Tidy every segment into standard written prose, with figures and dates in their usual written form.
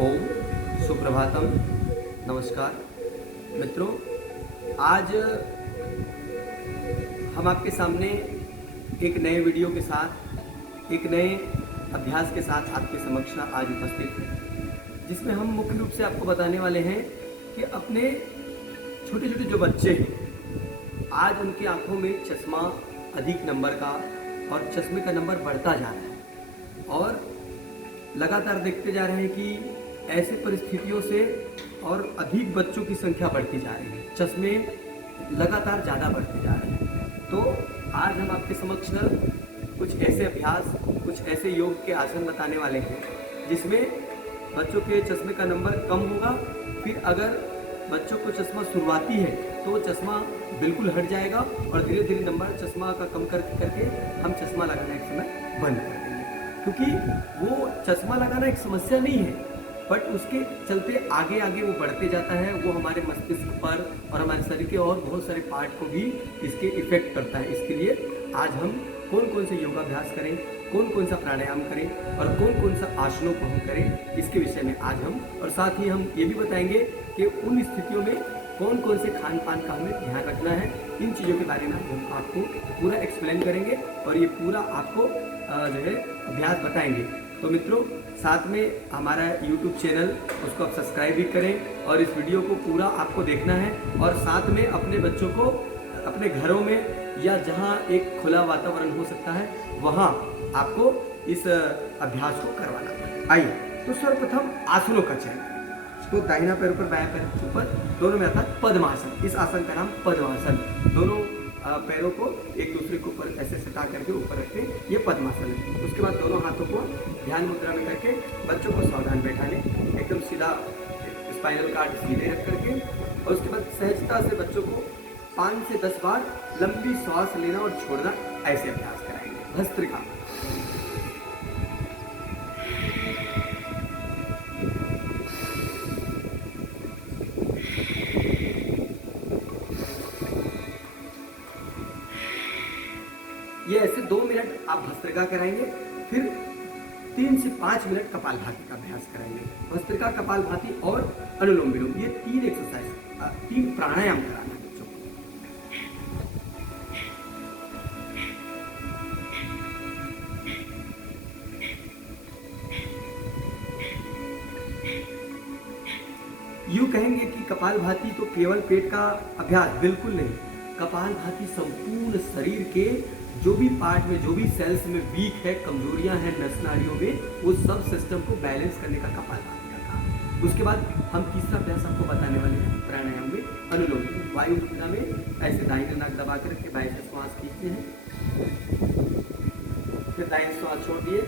ओम सुप्रभातम। नमस्कार मित्रों, आज हम आपके सामने एक नए वीडियो के साथ, एक नए अभ्यास के साथ आपके समक्ष आज उपस्थित हैं, जिसमें हम मुख्य रूप से आपको बताने वाले हैं कि अपने छोटे छोटे जो बच्चे हैं, आज उनकी आंखों में चश्मा अधिक नंबर का और चश्मे का नंबर बढ़ता जा रहा है और लगातार देखते जा रहे हैं कि ऐसी परिस्थितियों से और अधिक बच्चों की संख्या बढ़ती जा रही है, चश्मे लगातार ज़्यादा बढ़ते जा रहे हैं। तो आज हम आपके समक्ष कुछ ऐसे अभ्यास, कुछ ऐसे योग के आसन बताने वाले हैं जिसमें बच्चों के चश्मे का नंबर कम होगा। फिर अगर बच्चों को चश्मा शुरुआती है तो चश्मा बिल्कुल हट जाएगा और धीरे धीरे नंबर चश्मा का कम करके हम चश्मा लगाना एक समय बंद कर देंगे, क्योंकि वो चश्मा लगाना एक समस्या नहीं है, बट उसके चलते आगे आगे वो बढ़ते जाता है। वो हमारे मस्तिष्क पर और हमारे शरीर के और बहुत सारे पार्ट को भी इसके इफेक्ट करता है। इसके लिए आज हम कौन कौन से योगाभ्यास करें, कौन कौन सा प्राणायाम करें और कौन कौन सा आसनों को हम करें, इसके विषय में आज हम, और साथ ही हम ये भी बताएंगे कि उन स्थितियों में कौन कौन से खान पान का हमें ध्यान रखना है। इन चीज़ों के बारे में हम आपको पूरा एक्सप्लेन करेंगे और ये पूरा आपको जो है अभ्यास बताएंगे। तो मित्रों, साथ में हमारा YouTube चैनल, उसको आप सब्सक्राइब भी करें और इस वीडियो को पूरा आपको देखना है और साथ में अपने बच्चों को अपने घरों में या जहाँ एक खुला वातावरण हो सकता है वहाँ आपको इस अभ्यास को करवाना है। आइए, तो सर्वप्रथम आसनों का चयन। तो दाहिना पैर ऊपर, बायां पैर ऊपर, दोनों में आता है पद्मासन। इस आसन का नाम पद्मासन। दोनों पैरों को एक दूसरे के ऊपर ऐसे सटा करके ऊपर रखते हैं, ये पद्मासन है। उसके बाद दोनों हाथों को ध्यान मुद्रा में करके बच्चों को सावधान बैठा लें, एकदम सीधा स्पाइनल कार्ड सीधे रख करके, और उसके बाद सहजता से बच्चों को 5 से 10 बार लंबी सांस लेना और छोड़ना, ऐसे अभ्यास कराएंगे। भस्त्रिका। ये ऐसे 2 मिनट आप भस्त्रिका कराएंगे, फिर 3 से 5 मिनट कपालभाति का अभ्यास कराएंगे। भस्त्रिका, कपालभाति और अनुलोम विलोम, ये 3 एक्सरसाइज, 3 प्राणायाम कराना है बच्चों को। यूं कहेंगे कि कपालभाति तो केवल पेट का अभ्यास, बिल्कुल नहीं। कपालभाति संपूर्ण शरीर के जो भी पार्ट में, जो भी सेल्स में वीक है, कमजोरियां हैं नस नाड़ियों में, वो सब सिस्टम को बैलेंस करने का कपालभाति का काम है। उसके बाद हम तीसरा अभ्यास आपको बताने वाले हैं प्राणायाम में, अनुलोम विलोम। वायु मुद्रा में ऐसे दाहिने नाक दबा कर रखे, बाएं से श्वास खींचते हैं, फिर दाहिने श्वास छोड़ दिए,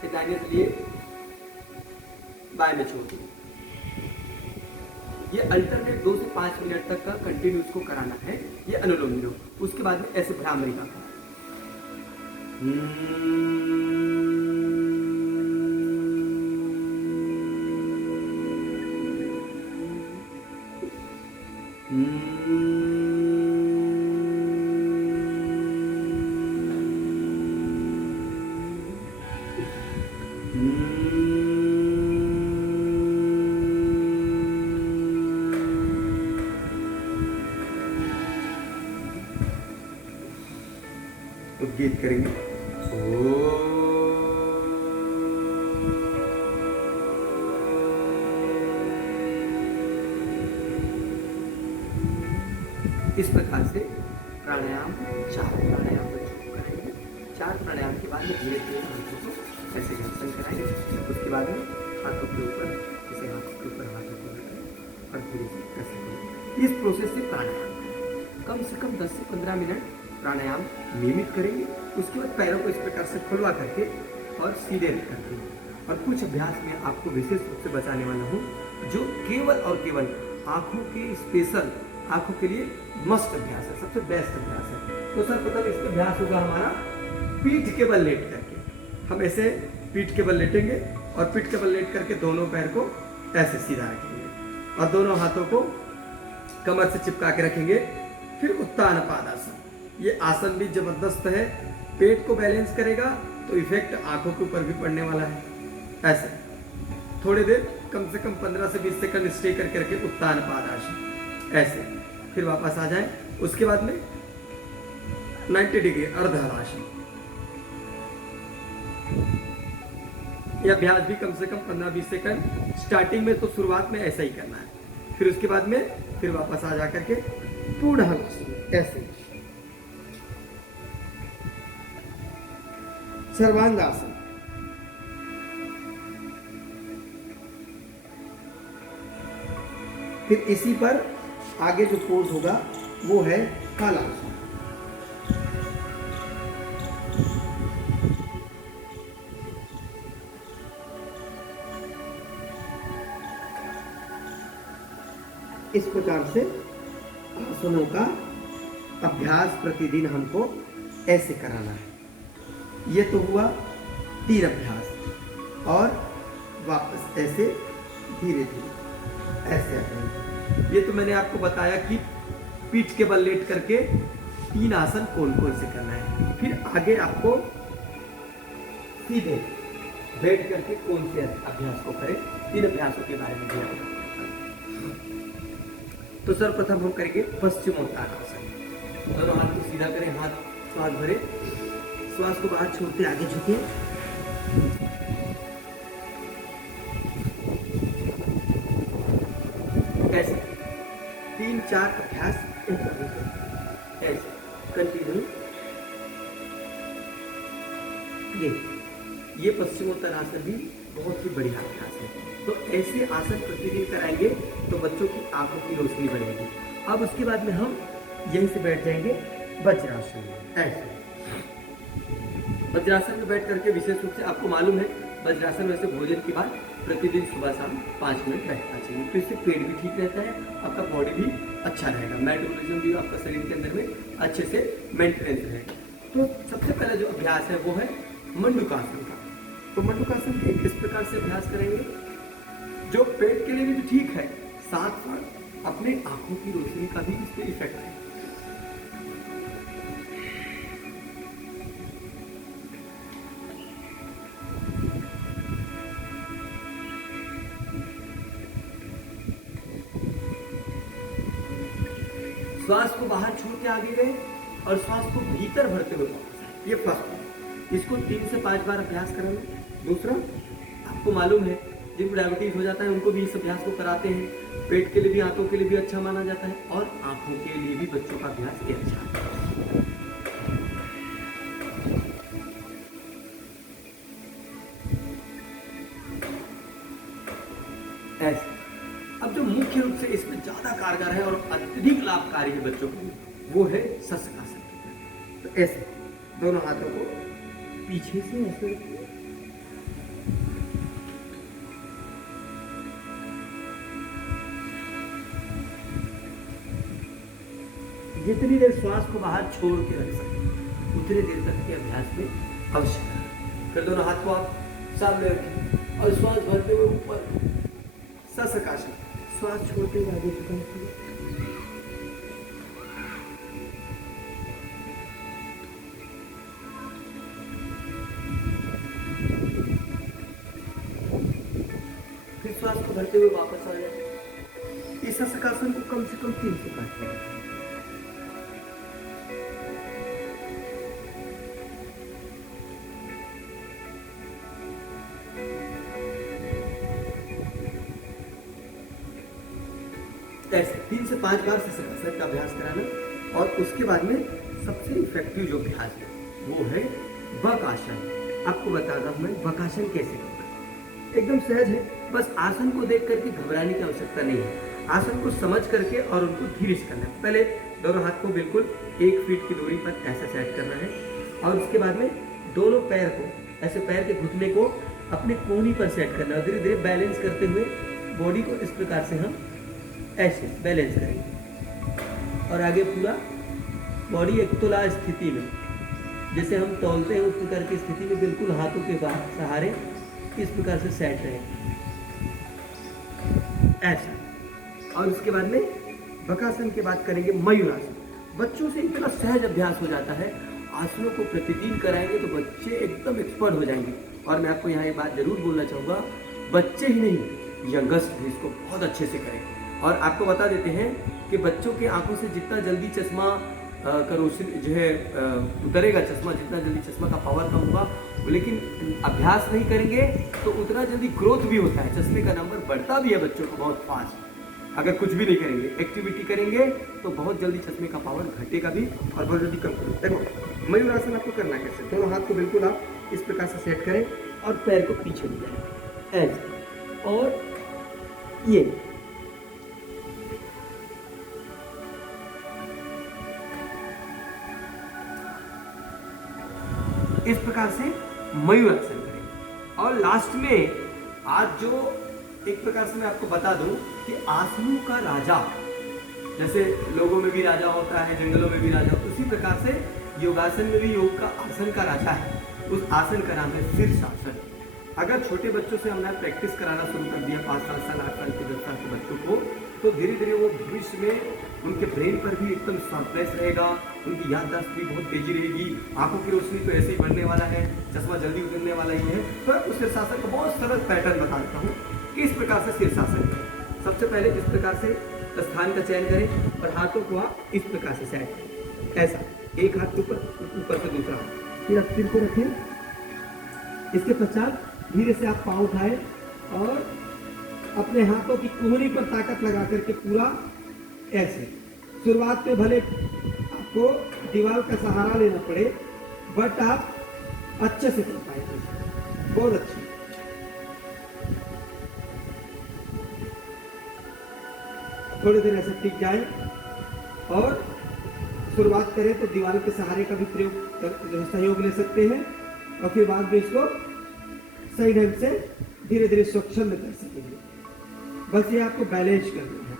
फिर दाहिने से लिए बाएं में छोड़ दिए। ये अल्टरनेट 2 से 5 मिनट तक का कंटिन्यूस को कराना है, ये अनुलोम विलोम। उसके बाद में ऐसे भ्रामरी का तो गीत करेंगे। इस प्रकार से प्राणायाम, 4 प्राणायाम बच्चों को कराएंगे। 4 प्राणायाम के बाद में धीरे धीरे बच्चों को ऐसे घर्षण कराएंगे। उसके बाद में हाथों के ऊपर, इसे हाथों के ऊपर हाथों को रखें और धीरे से ऐसे करेंगे। इस प्रोसेस से प्राणायाम कम से कम 10 से 15 मिनट प्राणायाम नियमित करेंगे। उसके बाद पैरों को इस प्रकार से खुलवा करके और सीधे रख करके, और कुछ अभ्यास में आपको विशेष रूप से बचाने वाला हूँ, जो केवल और केवल आँखों के स्पेशल, आँखों के लिए मस्ट अभ्यास है, सबसे बेस्ट अभ्यास है। तो सर्वप्रथम इसका अभ्यास होगा हमारा पीठ के बल लेट करके। हम ऐसे पीठ के बल लेटेंगे और पीठ के बल लेट करके दोनों पैर को ऐसे सीधा रखेंगे और दोनों हाथों को कमर से चिपका के रखेंगे। फिर उत्तान पादासन, ये आसन भी जबरदस्त है, पेट को बैलेंस करेगा तो इफेक्ट आंखों के ऊपर भी पड़ने वाला है। ऐसे थोड़ी देर कम से कम 15 से 20 सेकंड स्टे कर करके उत्तान पाद ऐसे, फिर वापस आ जाए। उसके बाद में 90 डिग्री अर्ध हलासन। यह अभ्यास भी कम से कम 15-20 सेकंड स्टार्टिंग में, तो शुरुआत में ऐसा ही करना है। फिर उसके बाद में फिर वापस आ जा करके पूर्ण हलासन ऐसे। सर्वांगासन। फिर इसी पर आगे जो पोज होगा वो है कालासन। इस प्रकार से आसनों का अभ्यास प्रतिदिन हमको ऐसे कराना है। ये तो हुआ तीर अभ्यास, और वापस ऐसे धीरे धीरे ऐसे आते। ये तो मैंने आपको बताया कि पीठ के बल लेट करके 3 आसन कौन कौन से करना है। फिर आगे आपको सीधे बैठ करके कौन से अभ्यास को करें, 3 अभ्यासों के बारे में दिया गया। तो सर्वप्रथम हम करेंगे पश्चिमोत्तानासन। दोनों हाथ को सीधा करें, हाथ श्वास भरे, श्वास को बाहर छोड़ते आगे झुके। ऐसे 3-4 अभ्यास ऐसे कंटिन्यू। ये पश्चिमोत्तानासन भी बहुत ही बढ़िया अभ्यास है। तो ऐसे आसन प्रतिदिन कराएंगे तो बच्चों की आंखों की रोशनी बढ़ेगी। अब उसके बाद में हम यहीं से बैठ जाएंगे वज्रासन में ऐसे। वज्रासन में बैठ करके विशेष रूप से आपको मालूम है, वज्रासन में से भोजन के बाद प्रतिदिन सुबह शाम 5 मिनट बैठना चाहिए। तो इससे पेट भी ठीक रहता है, आपका बॉडी भी अच्छा रहेगा, मेटाबॉलिज्म भी आपका शरीर के अंदर में अच्छे से मेंटेनेंस रहेगा। तो सबसे पहला जो अभ्यास है वो है मंडूकासन का। तो मंडूकासन इस प्रकार से अभ्यास करेंगे जो पेट के लिए भी तो ठीक है, साथ साथ अपने आंखों की रोशनी का भी इस पर इफेक्ट है। श्वास को बाहर छोड़ के आगे गए और श्वास को भीतर भरते हुए वापस आए। ये फर्स्ट है। इसको 3 से 5 बार अभ्यास कराना। दूसरा, आपको मालूम है जिनको डायबिटीज हो जाता है उनको भी इस अभ्यास को कराते हैं। पेट के लिए भी, आंतों के लिए भी अच्छा माना जाता है, और आंखों के लिए भी बच्चों का अभ्यास ये अच्छा है। ऐसे अब जो मुख्य रूप से इसमें ज्यादा कारगर है और अत्यधिक लाभकारी है बच्चों के लिए, वो है शशकासन। तो ऐसे दोनों हाथों को पीछे से ऐसे रखिए, जितनी देर श्वास को बाहर छोड़ के रख सकते उतनी देर तक के अभ्यास में अवश्य करें। फिर दोनों हाथ को आप सामने रखें और श्वास भरते हुए ऊपर शशकासन, श्वास छोड़ते हुए आगे झुकाएं। फिर श्वास को भरते हुए वापस आ जाए। इस शशकासन को कम से कम 3 से 5 बार। ऐसे 3 से 5 बार शशकासन का अभ्यास कराना। और उसके बाद में सबसे इफेक्टिव जो अभ्यास है वो है वक्रासन। आपको बताता हूं मैं वक्रासन कैसे करना है। एकदम सहज है, बस आसन को देख करके घबराने की आवश्यकता नहीं है। आसन को समझ करके और उनको धीरे से करना है। पहले दोनों हाथ को बिल्कुल 1 फीट की दूरी पर ऐसा सेट करना है, और उसके बाद में दोनों पैर को ऐसे, पैर के घुटने को अपने कोहनी पर सेट करना है। धीरे धीरे बैलेंस करते हुए बॉडी को इस प्रकार से हम ऐसे बैलेंस करेंगे, और आगे पूरा बॉडी एक तुला स्थिति में, जैसे हम तौलते हैं उस प्रकार की स्थिति में बिल्कुल हाथों के सहारे इस प्रकार से सेट रहे ऐसा। और उसके बाद में वक्रासन के बाद करेंगे मयूरासन। बच्चों से इतना सहज अभ्यास हो जाता है, आसनों को प्रतिदिन कराएंगे तो बच्चे एकदम एक्सपर्ट हो जाएंगे। और मैं आपको यहाँ एक बात जरूर बोलना चाहूँगा, बच्चे ही नहीं, यंगस्ट भी इसको बहुत अच्छे से करें। और आपको बता देते हैं कि बच्चों के आंखों से जितना जल्दी चश्मा का रोशनी जो है उतरेगा, चश्मा जितना जल्दी चश्मा का पावर कम होगा, लेकिन अभ्यास नहीं करेंगे तो उतना जल्दी ग्रोथ भी होता है, चश्मे का नंबर बढ़ता भी है बच्चों को बहुत फास्ट। अगर कुछ भी नहीं करेंगे, एक्टिविटी करेंगे तो बहुत जल्दी चश्मे का पावर घटेगा भी और बहुत जल्दी कम करेगा। देखो मयूरासन आपको करना कैसे, दोनों हाथ को बिल्कुल आप इस प्रकार से सेट करें और पैर को पीछे ले जाएं ऐसे, और ये इस प्रकार से मयूरासन करें। और लास्ट में आज जो एक प्रकार से मैं आपको बता दूं कि आसनों का राजा, जैसे लोगों में भी राजा होता है, जंगलों में भी राजा होता है, उसी प्रकार से योगासन में भी योग का आसन का राजा है। उस आसन का नाम है शीर्षासन। अगर छोटे बच्चों से हमने प्रैक्टिस कराना शुरू कर दिया, 5 साल 8 साल के 10 साल के बच्चों को, तो धीरे धीरे वो भविष्य में उनके ब्रेन पर भी एकदम शार्पनेस रहेगा, उनकी याददाश्त भी बहुत तेजी रहेगी, आंखों की रोशनी तो ऐसे ही बढ़ने वाला है, चश्मा जल्दी उतरने वाला ही है। तो उस शीर्षासन का बहुत सरल पैटर्न बता देता हूँ कि इस प्रकार से शीर्षासन करें। सबसे पहले इस प्रकार से स्थान का चयन करें और हाथों को आप इस प्रकार से सेट करें, ऐसा एक हाथ ऊपर से दूसरा हाथ, फिर आप सिर को रखें। इसके पश्चात धीरे से आप पाँव उठाएं और अपने हाथों की कुहनी पर ताकत लगा करके पूरा ऐसे। शुरुआत में भले आपको दीवार का सहारा लेना पड़े, बट आप अच्छे से कर पाएंगे, बहुत अच्छे। थोड़ी देर ऐसे टिक जाए और शुरुआत करें तो दीवार के सहारे का भी प्रयोग सहयोग ले सकते हैं, और फिर बाद में इसको सही ढंग से धीरे धीरे स्वच्छंद कर सकेंगे। बस ये आपको बैलेंस करना है।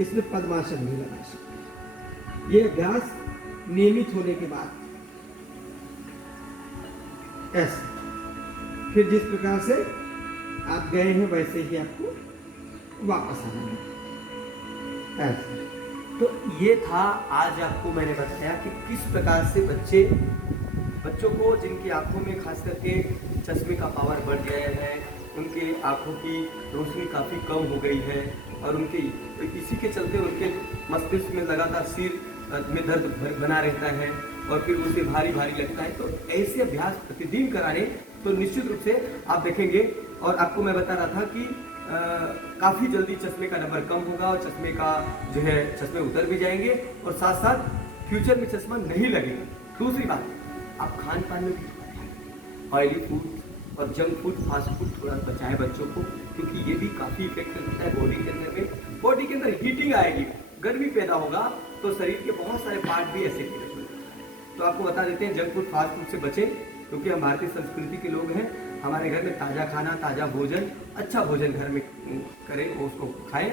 इसमें पद्मासन भी लगा सकते। ये अभ्यास नियमित होने के बाद ऐसे, फिर जिस प्रकार से आप गए हैं वैसे ही आपको वापस आना है ऐसे। तो ये था आज आपको मैंने बताया कि किस प्रकार से बच्चों को जिनकी आंखों में खास करके चश्मे का पावर बढ़ गया है, उनके आंखों की रोशनी काफ़ी कम हो गई है और उनके इसी के चलते उनके मस्तिष्क में लगातार सिर में दर्द बना रहता है और फिर उसे भारी भारी लगता है। तो ऐसे अभ्यास प्रतिदिन कराने तो निश्चित रूप से आप देखेंगे। और आपको मैं बता रहा था कि काफ़ी जल्दी चश्मे का नंबर कम होगा और चश्मे का जो है चश्मे उतर भी जाएंगे और साथ साथ फ्यूचर में चश्मा नहीं लगेगा। दूसरी बात, आप खान पान में भी ऑयली फूड और जंक फूड, फास्ट फूड थोड़ा बचाएं बच्चों को, क्योंकि ये भी काफ़ी इफेक्ट करता है बॉडी के अंदर में। बॉडी के अंदर हीटिंग आएगी, गर्मी पैदा होगा तो शरीर के बहुत सारे पार्ट भी ऐसे ही लगेंगे। तो आपको बता देते हैं जंक फूड फास्ट फूड से बचें, क्योंकि हम भारतीय संस्कृति के लोग हैं। हमारे घर में ताज़ा खाना, ताज़ा भोजन, अच्छा भोजन घर में करें, उसको खाएं,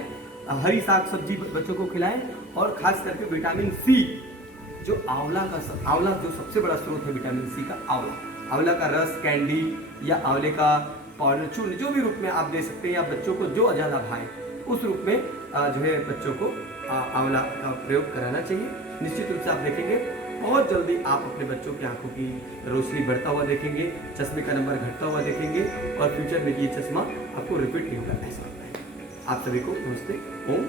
हरी साग सब्जी बच्चों को खिलाएं और खास करके विटामिन सी, जो आंवला जो सबसे बड़ा स्रोत है विटामिन सी का, आंवला का रस, कैंडी या आंवले का पाउडर, चूर्ण, जो भी रूप में आप दे सकते हैं या बच्चों को जो ज़्यादा भाए उस रूप में जो है बच्चों को आंवला का प्रयोग कराना चाहिए। निश्चित रूप से आप देखेंगे बहुत जल्दी आप अपने बच्चों की आंखों की रोशनी बढ़ता हुआ देखेंगे, चश्मे का नंबर घटता हुआ देखेंगे और फ्यूचर में ये चश्मा आपको रिपीट नहीं होगा, ऐसा होता है। आप सभी को नमस्ते, ओम।